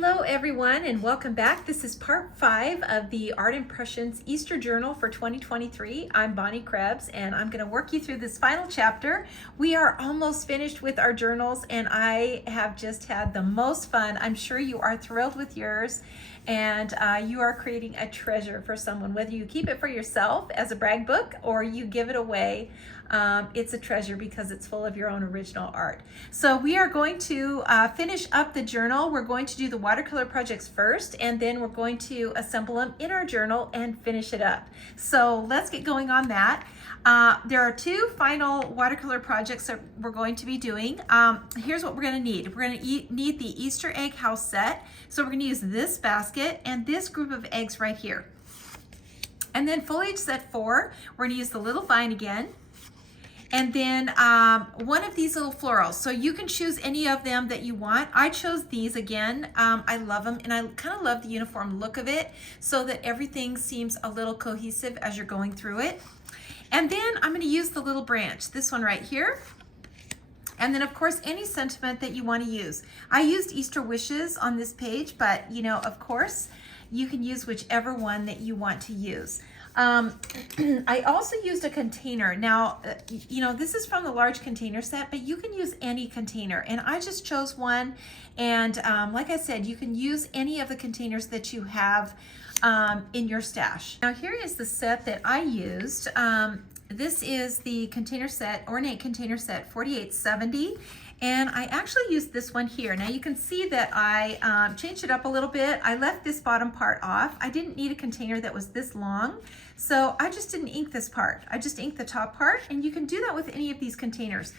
Hello everyone and welcome back. This is part 5 of the Art Impressions Easter Journal for 2023. I'm Bonnie Krebs and I'm going to work you through this final chapter. We are almost finished with our journals and I have just had the most fun. I'm sure you are thrilled with yours and you are creating a treasure for someone. Whether you keep it for yourself as a brag book or you give it away, it's a treasure because it's full of your own original art. So we are going to finish up the journal. We're going to do the watercolor projects first, and then we're going to assemble them in our journal and finish it up. So let's get going on that. There are 2 final watercolor projects that we're going to be doing. Here's what we're going to need. We're going to need the Easter egg house set. So we're going to use this basket and this group of eggs right here. And then foliage set 4, we're going to use the little vine again. And then one of these little florals. So you can choose any of them that you want. I chose these again. I love them and I kind of love the uniform look of it so that everything seems a little cohesive as you're going through it. And then I'm going to use the little branch, this one right here. And then of course any sentiment that you want to use. I used Easter wishes on this page, but you know, of course, you can use whichever one that you want to use. I also used a container. Now, you know, this is from the large container set, but you can use any container. And I just chose one. And like I said, you can use any of the containers that you have in your stash. Now, here is the set that I used. This is the container set, ornate container set 4870. And I actually used this one here. Now you can see that I changed it up a little bit. I left this bottom part off. I didn't need a container that was this long, so I just didn't ink this part. I just inked the top part, and you can do that with any of these containers.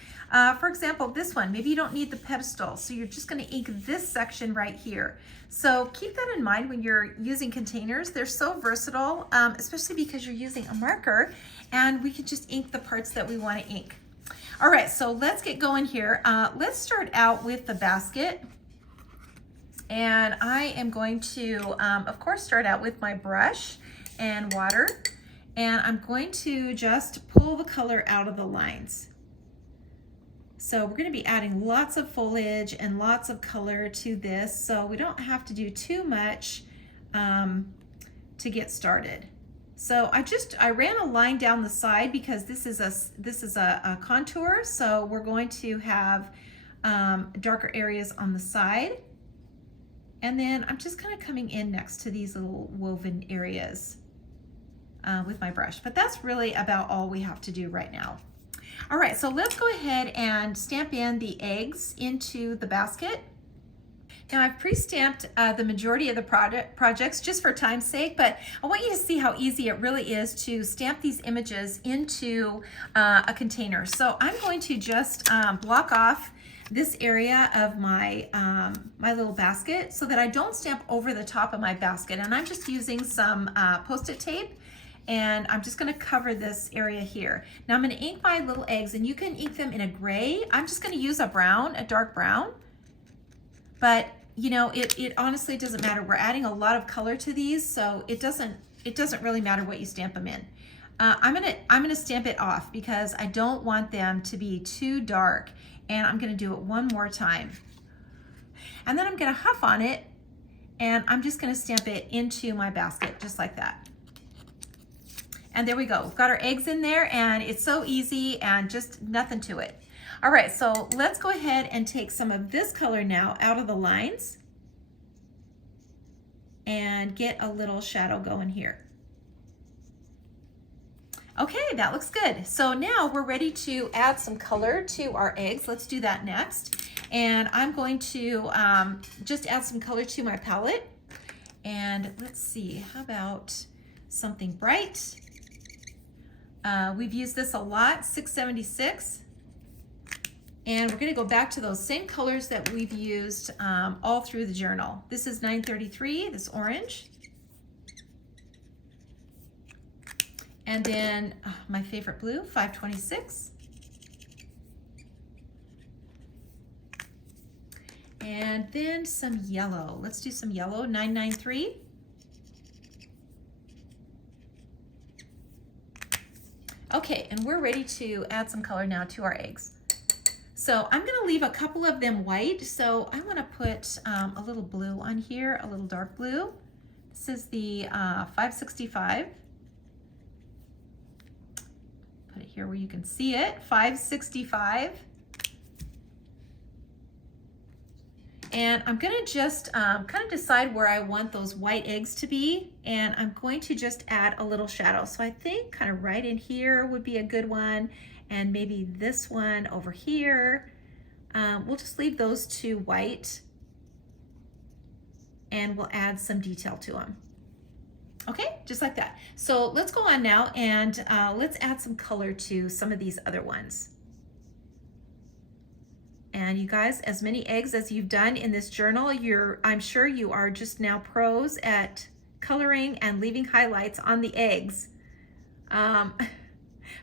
For example, this one, maybe you don't need the pedestal, so you're just gonna ink this section right here. So keep that in mind when you're using containers. They're so versatile, especially because you're using a marker, and we can just ink the parts that we wanna ink. All right, so let's get going here. Let's start out with the basket. And I am going to, of course, start out with my brush and water. And I'm going to just pull the color out of the lines. So we're gonna be adding lots of foliage and lots of color to this, so we don't have to do too much to get started. So I ran a line down the side because this is a contour, so we're going to have darker areas on the side. And then I'm just kind of coming in next to these little woven areas with my brush. But that's really about all we have to do right now. All right, so let's go ahead and stamp in the eggs into the basket. Now I've pre-stamped the majority of the projects just for time's sake, but I want you to see how easy it really is to stamp these images into a container. So I'm going to just block off this area of my, my little basket so that I don't stamp over the top of my basket. And I'm just using some Post-it tape, and I'm just gonna cover this area here. Now I'm gonna ink my little eggs, and you can ink them in a gray. I'm just gonna use a brown, a dark brown. But you know, it honestly doesn't matter. We're adding a lot of color to these, so it doesn't really matter what you stamp them in. I'm gonna stamp it off because I don't want them to be too dark, and I'm gonna do it one more time. And then I'm gonna huff on it, and I'm just gonna stamp it into my basket, just like that. And there we go. We've got our eggs in there, and it's so easy and just nothing to it. All right, so let's go ahead and take some of this color now out of the lines and get a little shadow going here. Okay, that looks good. So now we're ready to add some color to our eggs. Let's do that next. And I'm going to just add some color to my palette. And let's see, how about something bright? We've used this a lot, 676. And we're gonna go back to those same colors that we've used all through the journal. This is 933, this orange. And then my favorite blue, 526. And then some yellow. Let's do some yellow, 993. Okay, and we're ready to add some color now to our eggs. So I'm gonna leave a couple of them white. So I wanna put a little blue on here, a little dark blue. This is the 565. Put it here where you can see it, 565. And I'm gonna just kind of decide where I want those white eggs to be, and I'm going to just add a little shadow. So I think kind of right in here would be a good one, and maybe this one over here. We'll just leave those two white, and we'll add some detail to them. Okay, just like that. So let's go on now, and let's add some color to some of these other ones. And you guys, as many eggs as you've done in this journal, I'm sure you are just now pros at coloring and leaving highlights on the eggs.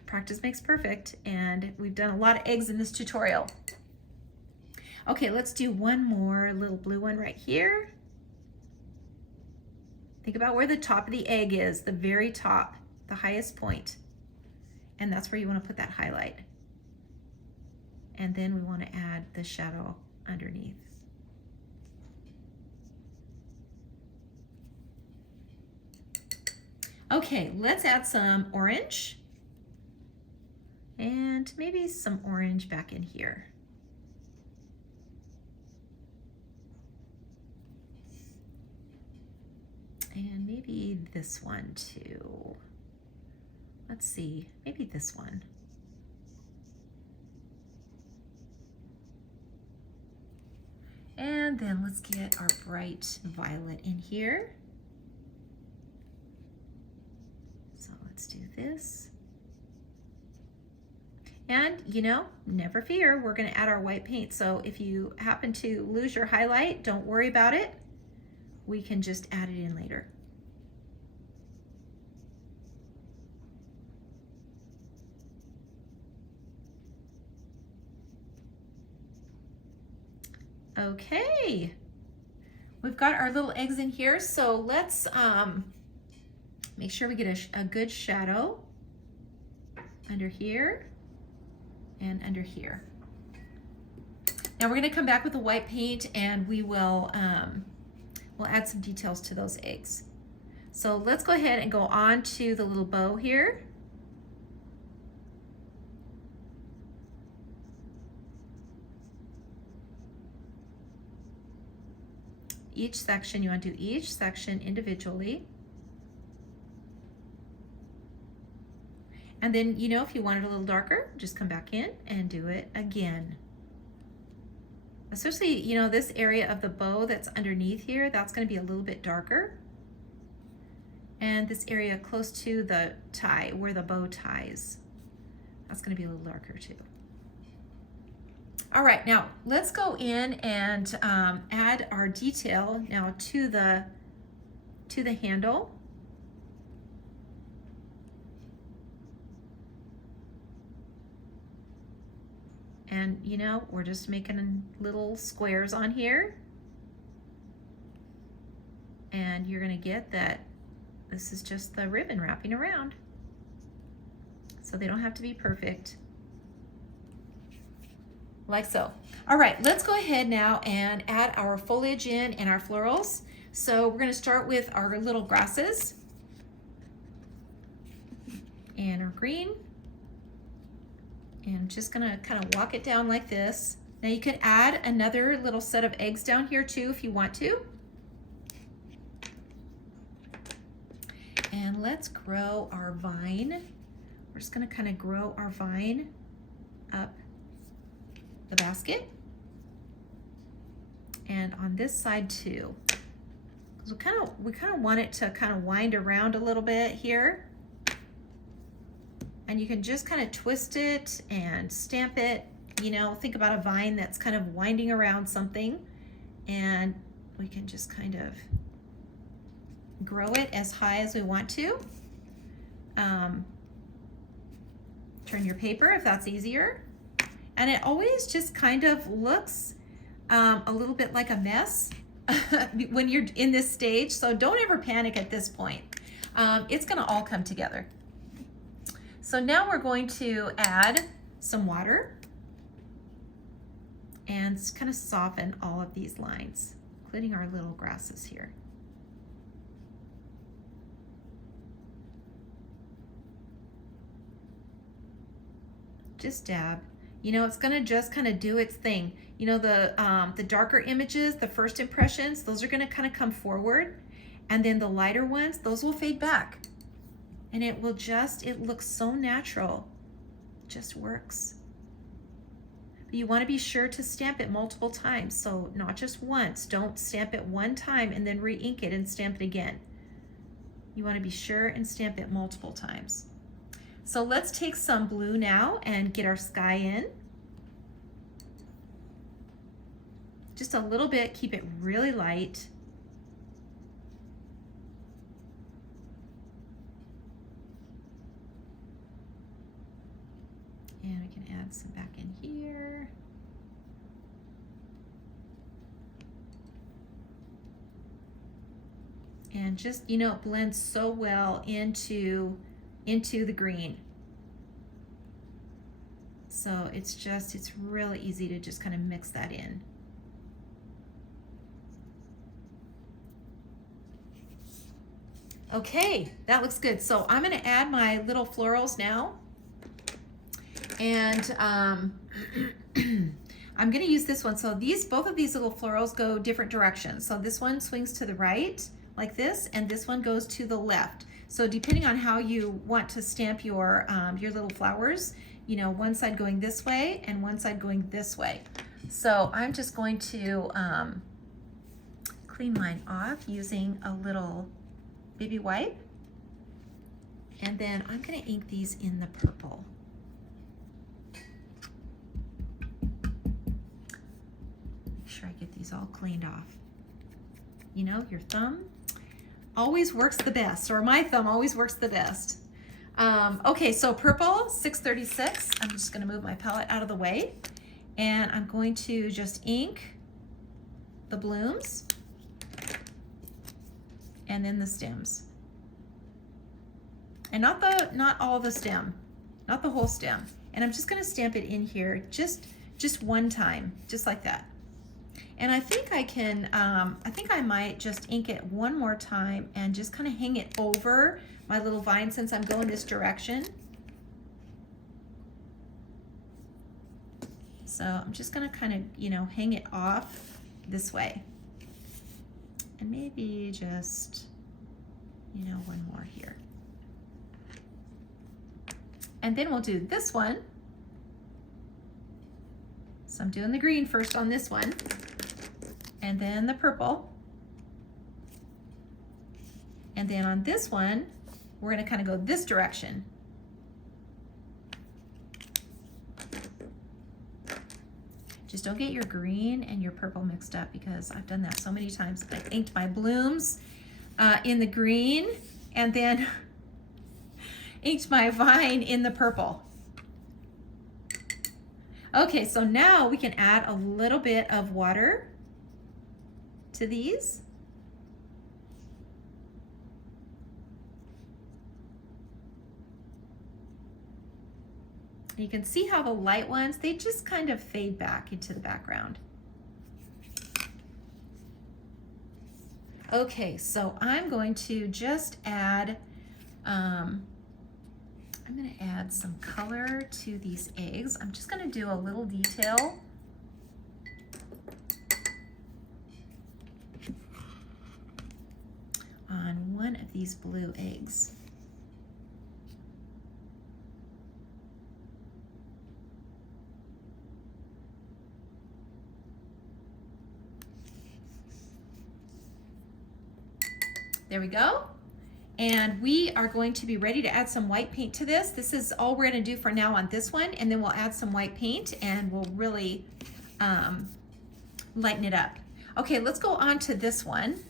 Practice makes perfect, and we've done a lot of eggs in this tutorial. Okay, let's do one more little blue one right here. Think about where the top of the egg is, the very top, the highest point. And that's where you want to put that highlight. And then we want to add the shadow underneath. Okay, let's add some orange. And maybe some orange back in here. And maybe this one too. Let's see, maybe this one. And then let's get our bright violet in here. So let's do this. And you know, never fear, we're gonna add our white paint. So if you happen to lose your highlight, don't worry about it. We can just add it in later. Okay, we've got our little eggs in here, so let's make sure we get a good shadow under here and under here. Now we're going to come back with the white paint, and we will we'll add some details to those eggs. So let's go ahead and go on to the little bow here. Each section, you want to do each section individually. And then, you know, if you want it a little darker, just come back in and do it again. Especially, you know, this area of the bow that's underneath here, that's going to be a little bit darker. And this area close to the tie, where the bow ties, that's going to be a little darker too. All right, now let's go in and add our detail now to the handle. And you know, we're just making little squares on here. And you're gonna get that this is just the ribbon wrapping around. So they don't have to be perfect. Like so. All right, let's go ahead now and add our foliage in and our florals. So we're gonna start with our little grasses and our green. And I'm just gonna kind of walk it down like this. Now you could add another little set of eggs down here too if you want to. And let's grow our vine. We're just gonna kind of grow our vine up the basket. And on this side too. So we kind of want it to kind of wind around a little bit here. And you can just kind of twist it and stamp it. You know, think about a vine that's kind of winding around something, and we can just kind of grow it as high as we want to. Turn your paper if that's easier. And it always just kind of looks a little bit like a mess when you're in this stage. So don't ever panic at this point. It's gonna all come together. So now we're going to add some water. and kind of soften all of these lines, including our little grasses here. Just dab. You know, it's gonna just kind of do its thing. You know, the darker images, the first impressions, those are gonna kind of come forward, and then the lighter ones, those will fade back. And it will just, it looks so natural. It just works. But you want to be sure to stamp it multiple times, so not just once. Don't stamp it one time and then re-ink it and stamp it again. You want to be sure and stamp it multiple times. So let's take some blue now and get our sky in. Just a little bit, keep it really light. And we can add some back in here. And just, you know, it blends so well into the green. So it's really easy to just kind of mix that in. Okay, that looks good. So I'm gonna add my little florals now. And I'm gonna use this one. So both of these little florals go different directions. So this one swings to the right like this, and this one goes to the left. So depending on how you want to stamp your little flowers, you know, one side going this way and one side going this way. So I'm just going to clean mine off using a little baby wipe. And then I'm gonna ink these in the purple. Make sure I get these all cleaned off. You know, your thumb always works the best, or my thumb always works the best. Okay, so purple, 636. I'm just gonna move my palette out of the way, and I'm going to just ink the blooms and then the stems. And not all the stem, not the whole stem. And I'm just gonna stamp it in here just one time, just like that. And I think I might just ink it one more time and just kind of hang it over my little vine since I'm going this direction. So I'm just gonna kind of, you know, hang it off this way. And maybe just, you know, one more here. And then we'll do this one. So I'm doing the green first on this one, and then the purple. And then on this one, we're gonna kind of go this direction. Just don't get your green and your purple mixed up, because I've done that so many times. I inked my blooms in the green and then inked my vine in the purple. Okay, so now we can add a little bit of water to these. You can see how the light ones, they just kind of fade back into the background. Okay, so I'm going to just add, I'm gonna add some color to these eggs. I'm just gonna do a little detail. On one of these blue eggs. There we go. And we are going to be ready to add some white paint to this. This is all we're gonna do for now on this one, and then we'll add some white paint and we'll really lighten it up. Okay, let's go on to this one.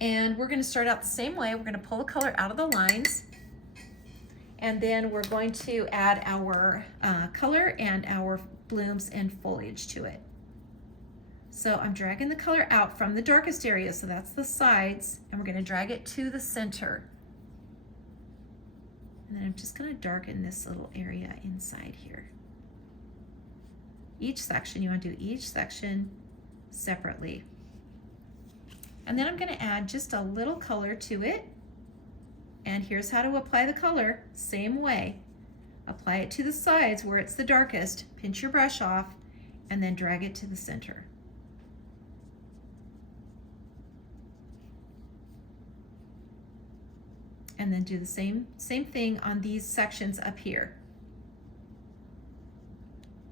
And we're gonna start out the same way. We're gonna pull the color out of the lines, and then we're going to add our color and our blooms and foliage to it. So I'm dragging the color out from the darkest area, so that's the sides, and we're gonna drag it to the center. And then I'm just gonna darken this little area inside here. each section. You want to do each section separately. And then I'm going to add just a little color to it. And here's how to apply the color. Same way. Apply it to the sides where it's the darkest. Pinch your brush off and then drag it to the center. And then do the same thing on these sections up here.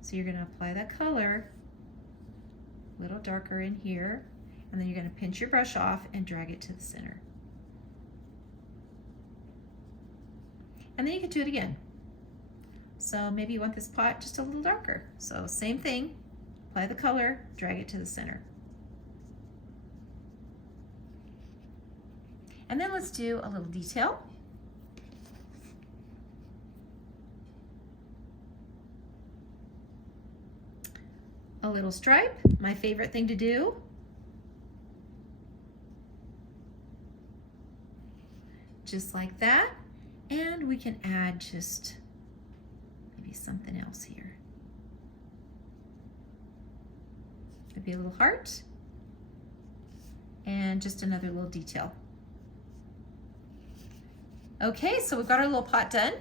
So you're going to apply that color a little darker in here, and then you're going to pinch your brush off and drag it to the center. And then you can do it again. So maybe you want this pot just a little darker. So same thing, apply the color, drag it to the center. And then let's do a little detail. A little stripe, my favorite thing to do. Just like that. And we can add just maybe something else here. Maybe a little heart. And just another little detail. Okay, so we've got our little pot done.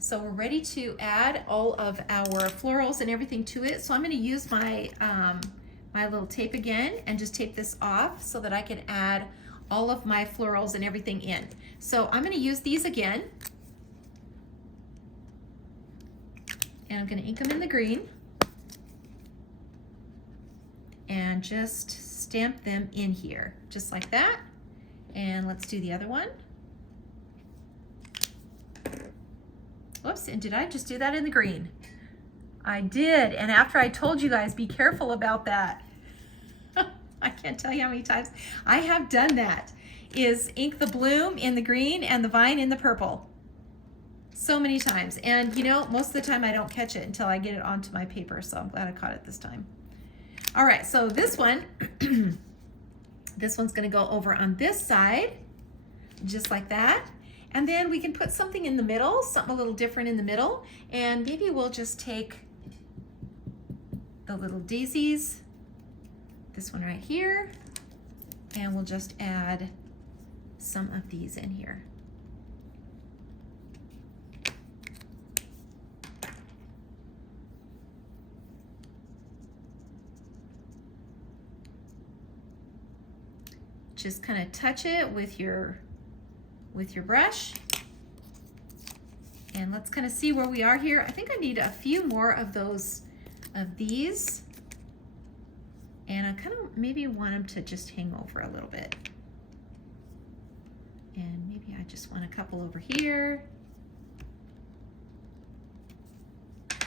So we're ready to add all of our florals and everything to it. So I'm going to use my, my little tape again and just tape this off so that I can add all of my florals and everything in. So I'm going to use these again. And I'm going to ink them in the green. And just stamp them in here, just like that. And let's do the other one. Whoops, and did I just do that in the green? I did, and after I told you guys, be careful about that. I can't tell you how many times I have done that, is ink the bloom in the green and the vine in the purple. So many times, and you know, most of the time I don't catch it until I get it onto my paper, so I'm glad I caught it this time. All right, so this one, this one's gonna go over on this side, just like that. And then we can put something in the middle, something a little different in the middle. And maybe we'll just take the little daisies, this one right here, and we'll just add some of these in here. Just kind of touch it with your brush, and let's kind of see where we are here. I think I need a few more of these, and I kind of maybe want them to just hang over a little bit, and maybe I just want a couple over here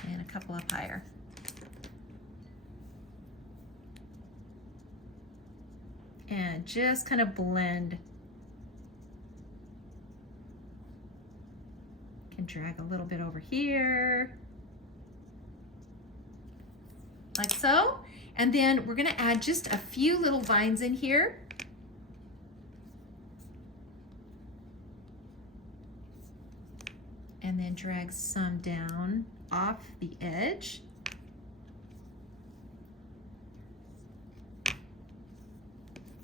and a couple up higher. And just kind of blend. Drag a little bit over here, like so. And then we're gonna add just a few little vines in here. And then drag some down off the edge.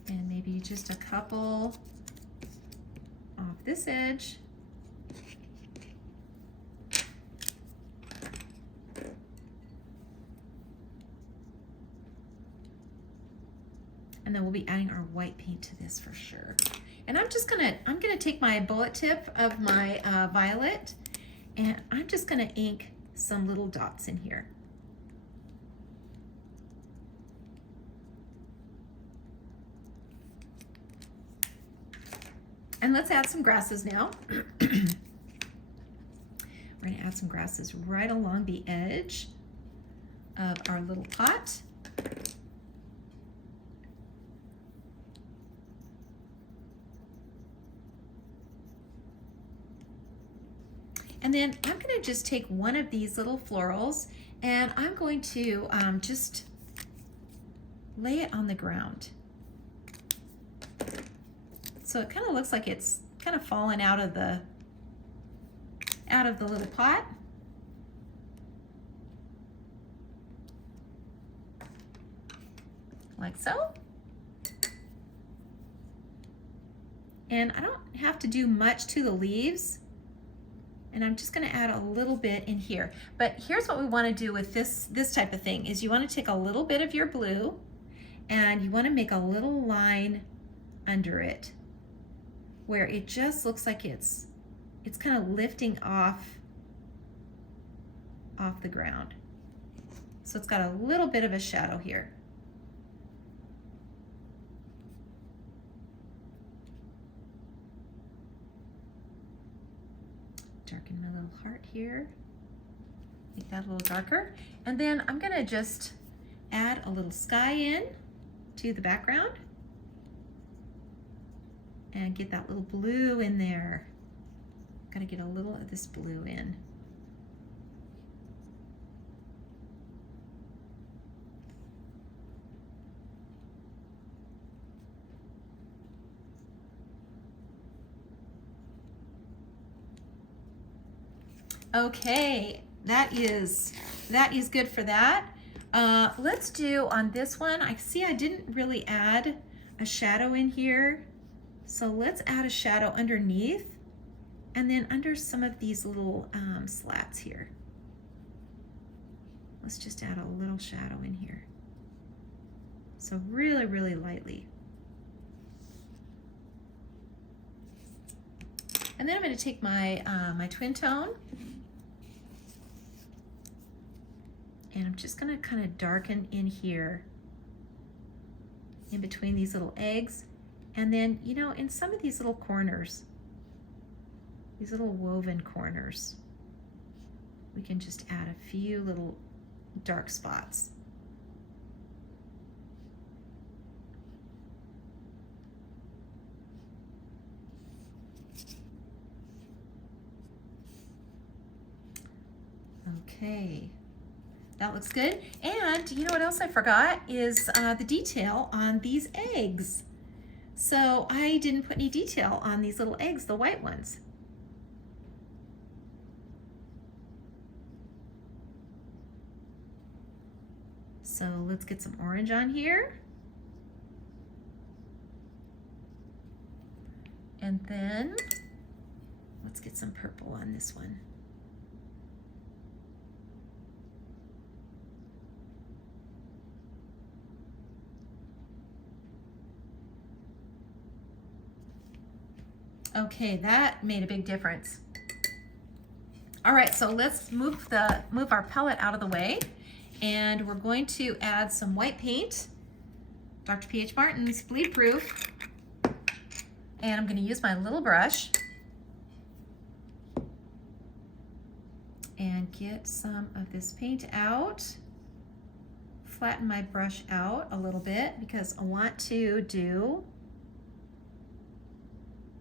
And maybe just a couple off this edge. And then we'll be adding our white paint to this for sure. And I'm gonna take my bullet tip of my violet, and I'm just gonna ink some little dots in here. And let's add some grasses now. We're gonna add some grasses right along the edge of our little pot. And then I'm going to just take one of these little florals, and I'm going to just lay it on the ground. So it kind of looks like it's kind of fallen out of the little pot. like so. And I don't have to do much to the leaves. And I'm just gonna add a little bit in here. But here's what we wanna do with this type of thing is you wanna take a little bit of your blue and you wanna make a little line under it where it just looks like it's kind of lifting off the ground. So it's got a little bit of a shadow here. Darken my little heart here. Make that a little darker. And then I'm gonna just add a little sky in to the background and get that little blue in there. Gotta get a little of this blue in. Okay, that is good for that. Let's do on this one, I see I didn't really add a shadow in here. So let's add a shadow underneath and then under some of these little slats here. Let's just add a little shadow in here. So really, really lightly. And then I'm going to take my, my twin tone and I'm just going to kind of darken in here in between these little eggs. And then, you know, in some of these little corners, these little woven corners, we can just add a few little dark spots. Okay, that looks good. And you know what else I forgot is the detail on these eggs. So I didn't put any detail on these little eggs, the white ones. So let's get some orange on here. And then let's get some purple on this one. Okay, that made a big difference. All right, so let's move our palette out of the way, and we're going to add some white paint, Dr. P.H. Martin's Bleed Proof, and I'm going to use my little brush and get some of this paint out. Flatten my brush out a little bit because I want to do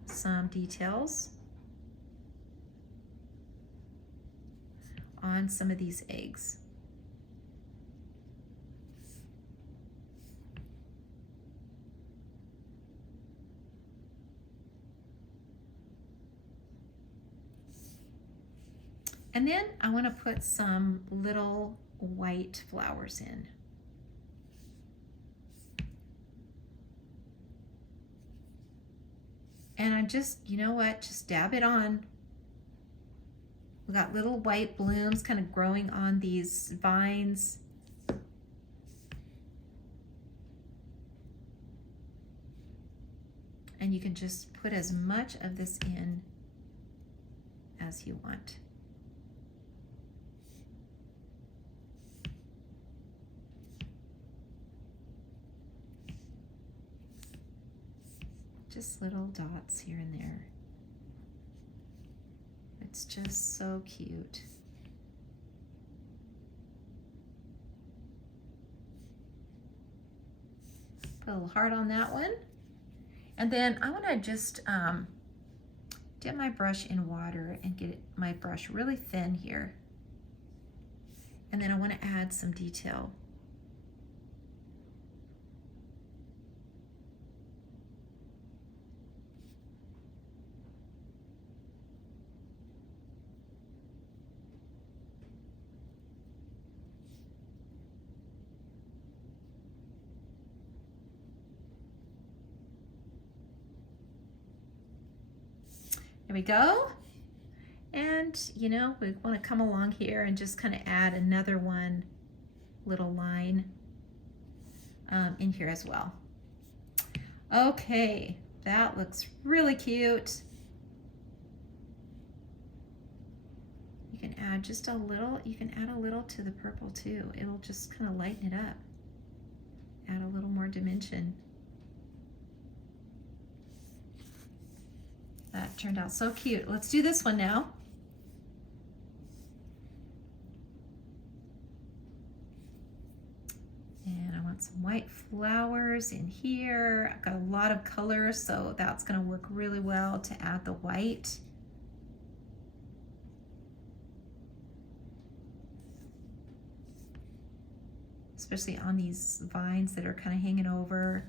some details on some of these eggs. And then I want to put some little white flowers in. And I just, you know what, just dab it on. We got little white blooms kind of growing on these vines. And you can just put as much of this in as you want. Just little dots here and there. It's just so cute. Put a little heart on that one. And then I want to just dip my brush in water and get my brush really thin here. And then I want to add some detail. There we go. And you know, we want to come along here and just kind of add another one little line in here as well. Okay, that looks really cute. You can add just a little, you can add a little to the purple too. It'll just kind of lighten it up. Add a little more dimension. That turned out so cute. Let's do this one now. And I want some white flowers in here. I've got a lot of color, so that's going to work really well to add the white. Especially on these vines that are kind of hanging over.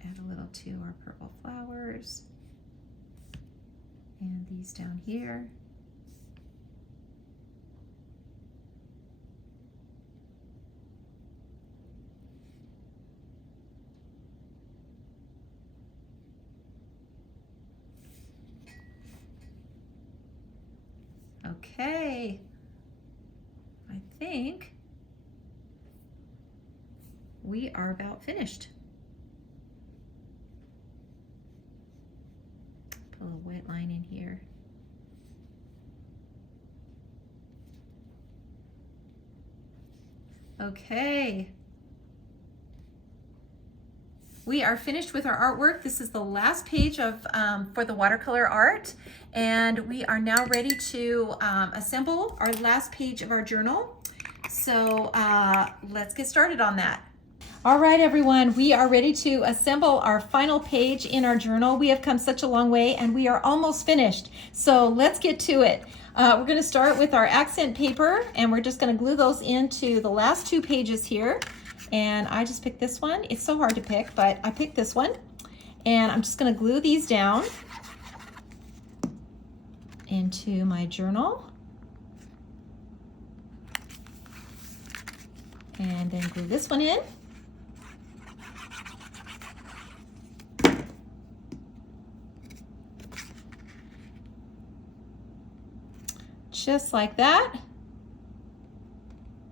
Add a little to our purple flowers. And these down here. Okay, I think we are about finished. Put a little white line in here. Okay. We are finished with our artwork. This is the last page of for the watercolor art, and we are now ready to assemble our last page of our journal. So let's get started on that. All right, everyone, we are ready to assemble our final page in our journal. We have come such a long way and we are almost finished. So let's get to it. We're going to start with our accent paper, and we're just going to glue those into the last two pages here. And I just picked this one. It's so hard to pick, but I picked this one. And I'm just going to glue these down into my journal. And then glue this one in. Just like that.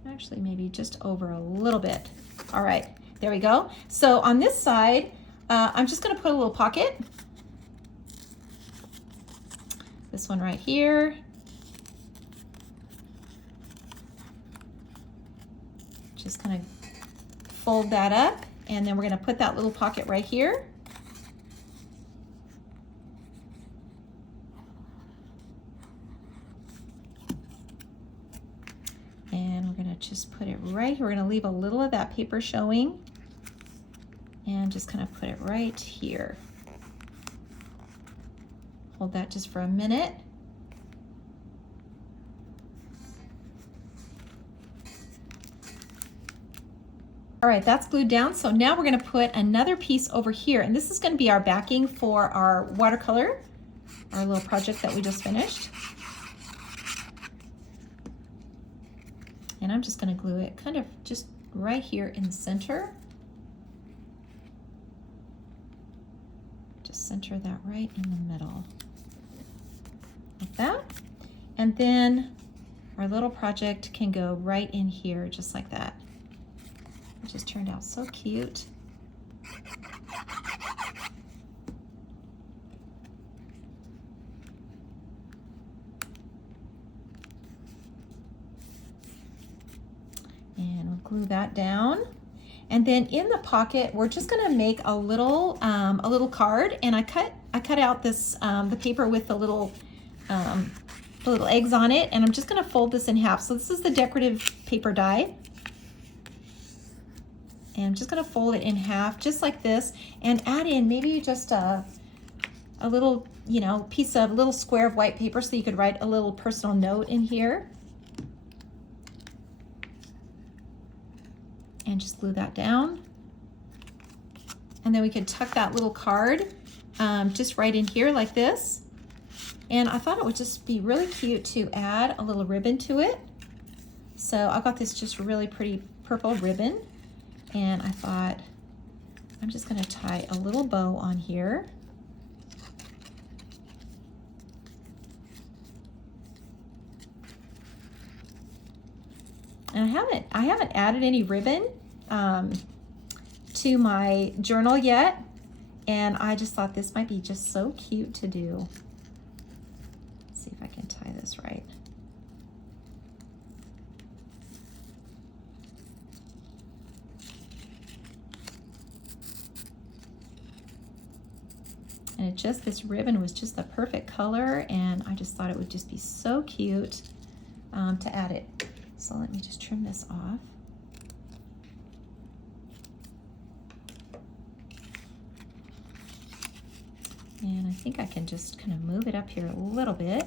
Actually, maybe just over a little bit. All right, there we go. So on this side, I'm just going to put a little pocket. This one right here. Just kind of fold that up, and then we're going to put that little pocket right here. And we're going to just put it right here. We're going to leave a little of that paper showing and just kind of put it right here. Hold that just for a minute. All right, that's glued down. So now we're going to put another piece over here, and this is going to be our backing for our watercolor, our little project that we just finished. And I'm just going to glue it kind of just right here in the center. Just center that right in the middle, like that. And then our little project can go right in here, just like that. It just turned out so cute. And we'll glue that down. And then in the pocket, we're just gonna make a little card. And I cut out this the paper with the little eggs on it, and I'm just gonna fold this in half. So this is the decorative paper die. And I'm just gonna fold it in half, just like this, and add in maybe just a little, you know, piece of little square of white paper so you could write a little personal note in here. And just glue that down. And then we could tuck that little card just right in here like this. And I thought it would just be really cute to add a little ribbon to it, So I got this just really pretty purple ribbon, and I thought I'm just going to tie a little bow on here. And I haven't added any ribbon to my journal yet, and I just thought this might be just so cute to do. Let's see if I can tie this right. And this ribbon was just the perfect color, and I just thought it would just be so cute to add it. So let me just trim this off. And I think I can just kind of move it up here a little bit.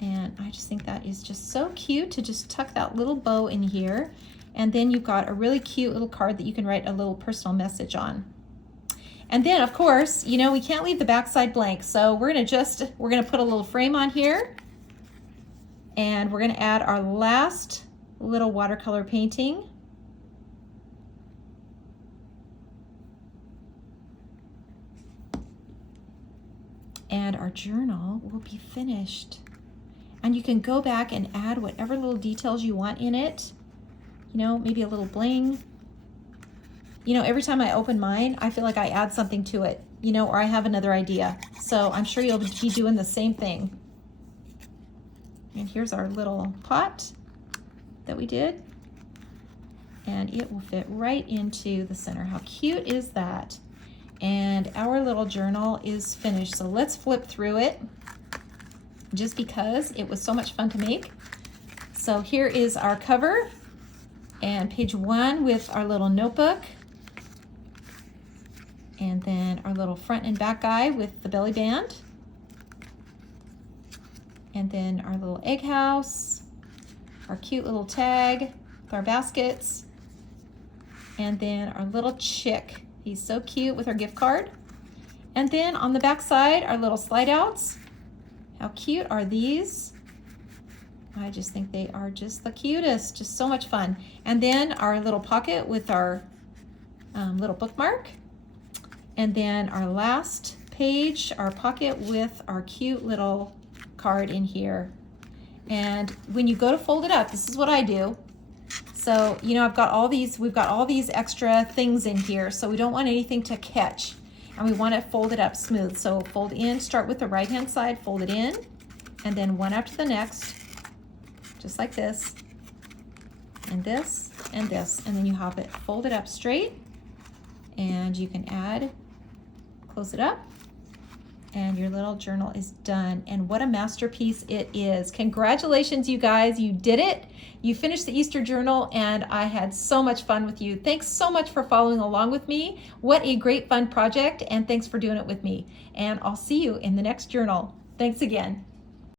And I just think that is just so cute to just tuck that little bow in here. And then you've got a really cute little card that you can write a little personal message on. And then, of course, you know, we can't leave the backside blank. So we're gonna put a little frame on here, and we're gonna add our last little watercolor painting. And our journal will be finished. And you can go back and add whatever little details you want in it. You know, maybe a little bling. You know, every time I open mine, I feel like I add something to it, you know, or I have another idea. So I'm sure you'll be doing the same thing. And here's our little pot that we did. And it will fit right into the center. How cute is that? And our little journal is finished. So let's flip through it, just because it was so much fun to make. So here is our cover, and page 1 with our little notebook. And then our little front and back guy with the belly band. And then our little egg house, our cute little tag with our baskets. And then our little chick. He's so cute with our gift card. And then on the back side, our little slide outs. How cute are these? I just think they are just the cutest, just so much fun. And then our little pocket with our little bookmark. And then our last page, our pocket with our cute little card in here. And when you go to fold it up, this is what I do. So, you know, we've got all these extra things in here, so we don't want anything to catch. And we want it folded up smooth. So fold in, start with the right-hand side, fold it in, and then one after the next, just like this, and this, and this. And then you have it folded up straight, and you can add, close it up, and your little journal is done. And what a masterpiece it is. Congratulations, you guys, you did it. You finished the Easter journal, and I had so much fun with you. Thanks so much for following along with me. What a great fun project, and thanks for doing it with me. And I'll see you in the next journal. Thanks again.